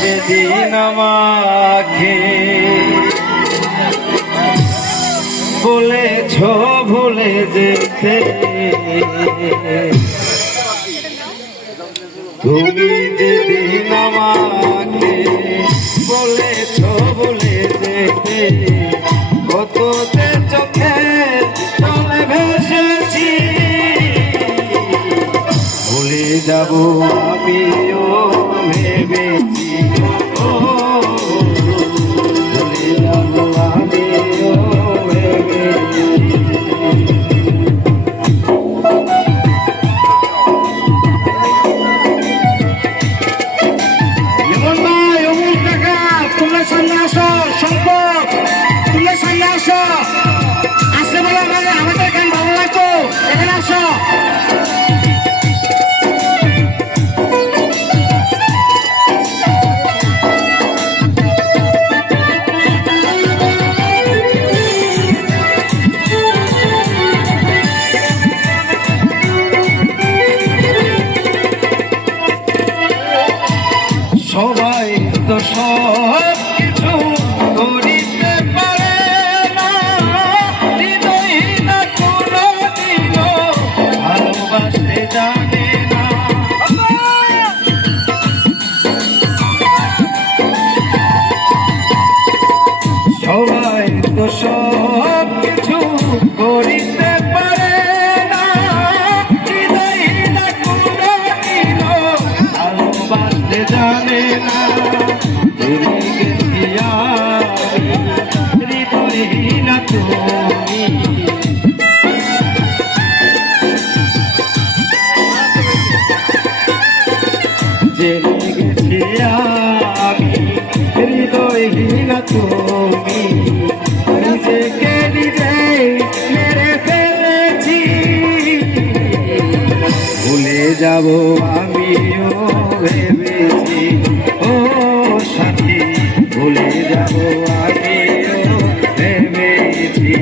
যেদিন আমাকে বলেছ ভুলে যেতে, তুমি যেদিন আমাকে বলেছ ভুলে যেতে, কত যে চোখে তলে ভেসেছি, ভুলে যাব আমিও ভেবেছি, ও ভুলে যাব আমিও ভেবেছি। আমাদের গান ভালো লাগতো, এখানে আসো। সবাই তো সব কিছু করিতে পারে না, হৃদয়হীনা কোনদিনও ভালোবাসতে জানে না। সবাই তো সব কিছু করিতে পারে না, হৃদয়হীনা কোনদিনও ভালোবাসতে জানে না। হৃদয়হীনা তুমি জেনে গেছি আমি, হৃদয়হীনা তুমি নিজেকে নিজেই মেরে ফেলেছি, ভুলে যাব আমিও ভেবেছি, ও সাথী ভুলে যাব আমিও ভেবেছি।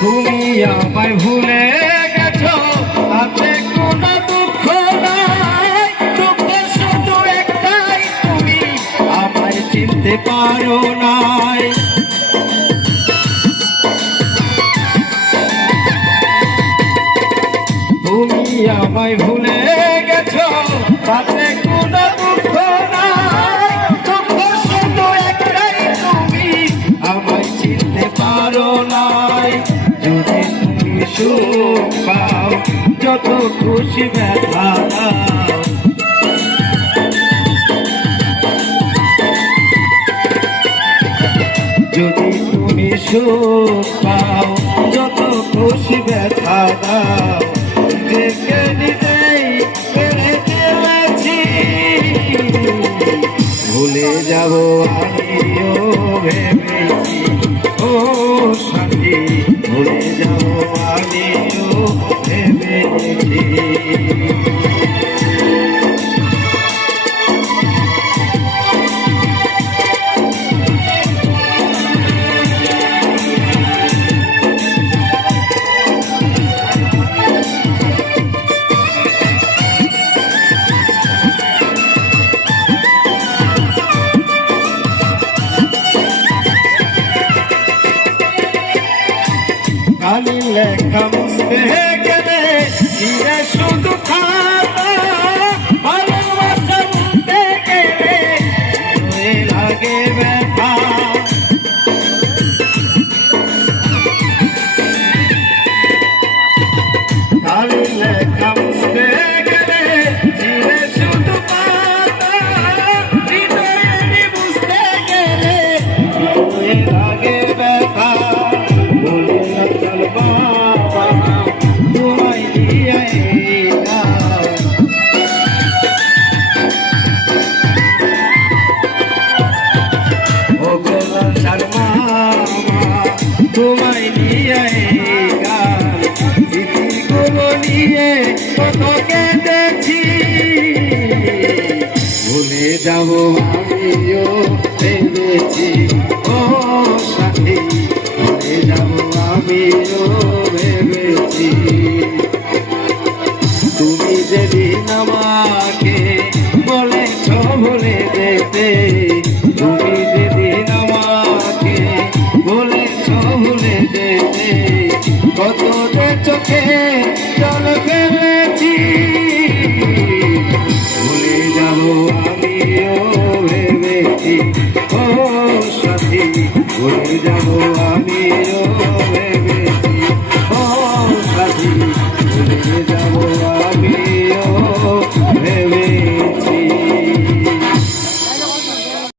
তুমি আমায় ভুলে গেছো, তাতে কোনো দুঃখ নাই, দুঃখ শুধু একটাই, তুমি আমায় চিনতে পারো নাই। তুমি আমায় ভুলে গেছো, তাতে কোনো দুঃখ নাই, দুঃখ শুধু একটাই, তুমি আমায় চিনতে পারো নাই। যদি তুমি সুখ পাও, যত খুশি ব্যথা দাও, যদি তুমি সুখ পাও, যত খুশি ব্যথা দাও, নিজেকে নিজেই মেরে ফেলেছি, ভুলে যাব আমিও ভেবেছি, ও সাথী ভুলে যাব আমিও ভেবেছি। কালি লেখা মুছতে গেলে ধীরে শুধু খাতা, ভালোবাসা মুছতে গেলে লাগে ব্যথা। কালি লেখা মুছতে গেলে ধীরে শুধু খাতা, হৃদয়ে বুঝতে গেলে লাগে ব্যথা। বলে চল বাবা তোমায় দিয়ে যাব আমিও ভেবেছি ও সাথী, ভুলে যাব আমিও ভেবেছি। তুমি যেদিন আমাকে বলেছ ভুলে যেতে, তুমি যেদিন আমাকে বলেছ ভুলে যেতে, কত যে চোখে জল ফেলেছি। ভুলে যাব আমিও ভেবেছি ও সাথী, ভুলে যাব